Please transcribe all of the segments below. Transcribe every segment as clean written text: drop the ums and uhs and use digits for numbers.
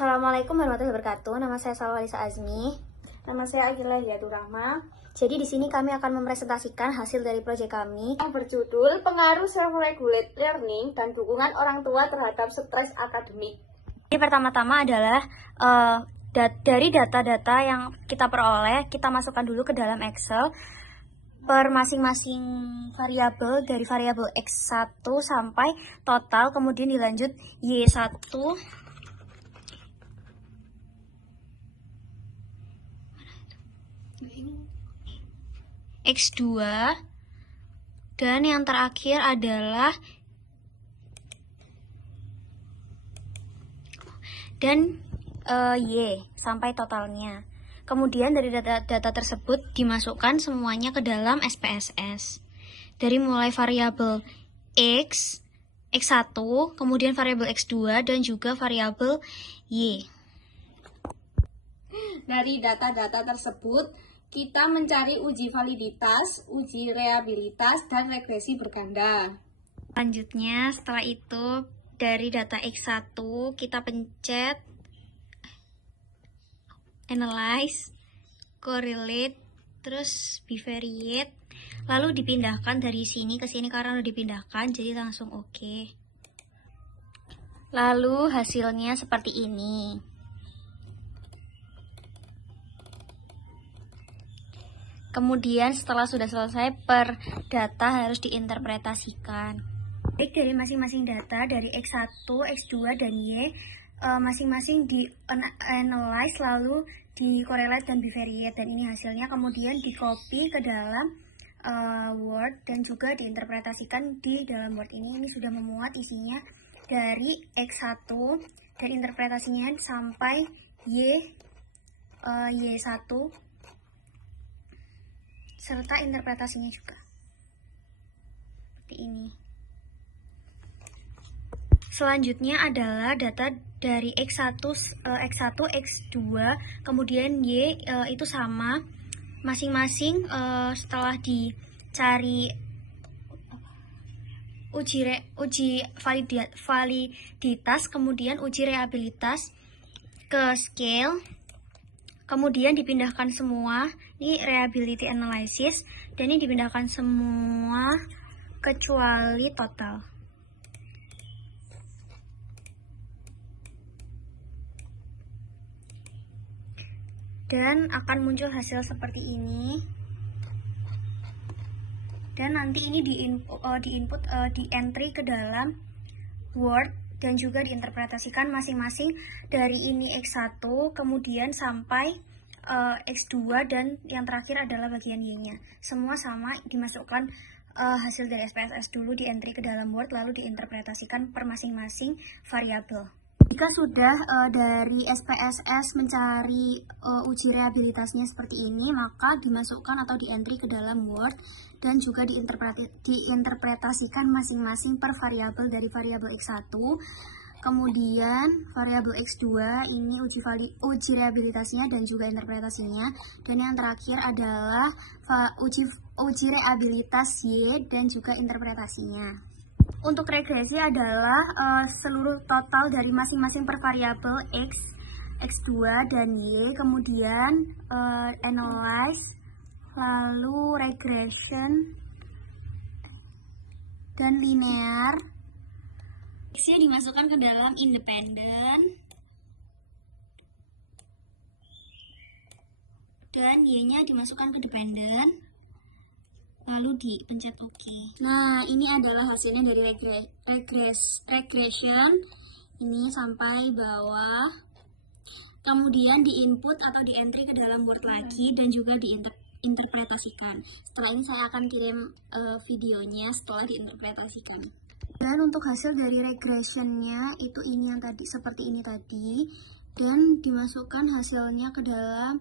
Assalamualaikum warahmatullahi wabarakatuh. Nama saya Salwa Alisa Azmi. Nama saya Agila Hidayatur Rahma Jadi di sini kami akan mempresentasikan hasil dari proyek kami. yang berjudul Pengaruh Self-Regulate Learning dan Dukungan Orang Tua Terhadap Stres Akademik. Jadi pertama-tama adalah dari data-data yang kita peroleh, kita masukkan dulu ke dalam Excel per masing-masing variabel dari variabel X1 sampai total, kemudian dilanjut Y1 X2 dan yang terakhir adalah Y sampai totalnya. Kemudian dari data tersebut dimasukkan semuanya ke dalam SPSS. Dari mulai variabel X1, kemudian variabel X2 dan juga variabel Y. Dari data-data tersebut, kita mencari uji validitas, uji reabilitas, dan regresi berganda. Selanjutnya, setelah itu dari data X1 kita pencet analyze, correlate, terus bivariate, lalu dipindahkan dari sini ke sini karena udah dipindahkan, jadi langsung oke. Lalu hasilnya seperti ini. Kemudian setelah sudah selesai, per data harus diinterpretasikan. Baik dari masing-masing data dari X1, X2, dan Y, masing-masing di-analyze lalu di-correlate dan bivariate, dan ini hasilnya kemudian di-copy ke dalam Word dan juga diinterpretasikan di dalam Word ini. Ini sudah memuat isinya dari X1 dan interpretasinya sampai Y1 serta interpretasinya juga seperti ini. Selanjutnya adalah data dari X1, X2, kemudian Y itu sama masing-masing. Setelah dicari uji validitas, kemudian uji reabilitas ke scale, kemudian dipindahkan semua, ini reliability analysis, dan ini dipindahkan semua kecuali total. Dan akan muncul hasil seperti ini. Dan nanti ini di entry ke dalam Word dan juga diinterpretasikan masing-masing dari ini X1 kemudian sampai X2 dan yang terakhir adalah bagian Y-nya. Semua sama, dimasukkan hasil dari SPSS dulu di entry ke dalam Word lalu diinterpretasikan per masing-masing variabel. Jika sudah dari SPSS mencari uji reabilitasnya seperti ini, maka dimasukkan atau di entry ke dalam Word dan juga diinterpretasikan masing-masing per variabel dari variabel X1. Kemudian variabel X2 ini uji reabilitasnya dan juga interpretasinya. Dan yang terakhir adalah uji reabilitas Y dan juga interpretasinya. Untuk regresi adalah seluruh total dari masing-masing per variabel X, X2, dan Y, kemudian analyze, lalu regression, dan linear. X-nya dimasukkan ke dalam independen, dan Y-nya dimasukkan ke dependen, lalu dipencet OK. Nah, ini adalah hasilnya dari regression. Ini sampai bawah. Kemudian di-input atau di-entry ke dalam Word lagi dan juga diinterpretasikan. Setelah ini saya akan kirim videonya setelah diinterpretasikan. Dan untuk hasil dari regressionnya itu ini yang tadi, seperti ini tadi. Dan dimasukkan hasilnya ke dalam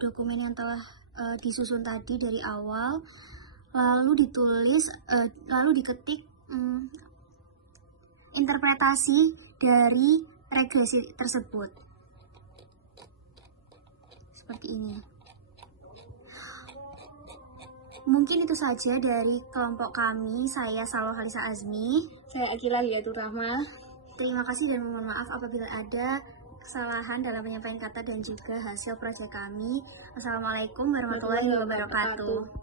dokumen yang telah disusun tadi dari awal, lalu ditulis, lalu diketik interpretasi dari regresi tersebut seperti ini. Mungkin itu saja dari kelompok kami. Saya Salwa Alisa Azmi. Saya Agila Hidayatur Rahma. Terima kasih dan mohon maaf apabila ada kesalahan dalam penyampaian kata dan juga hasil proyek kami. Assalamualaikum warahmatullahi wabarakatuh.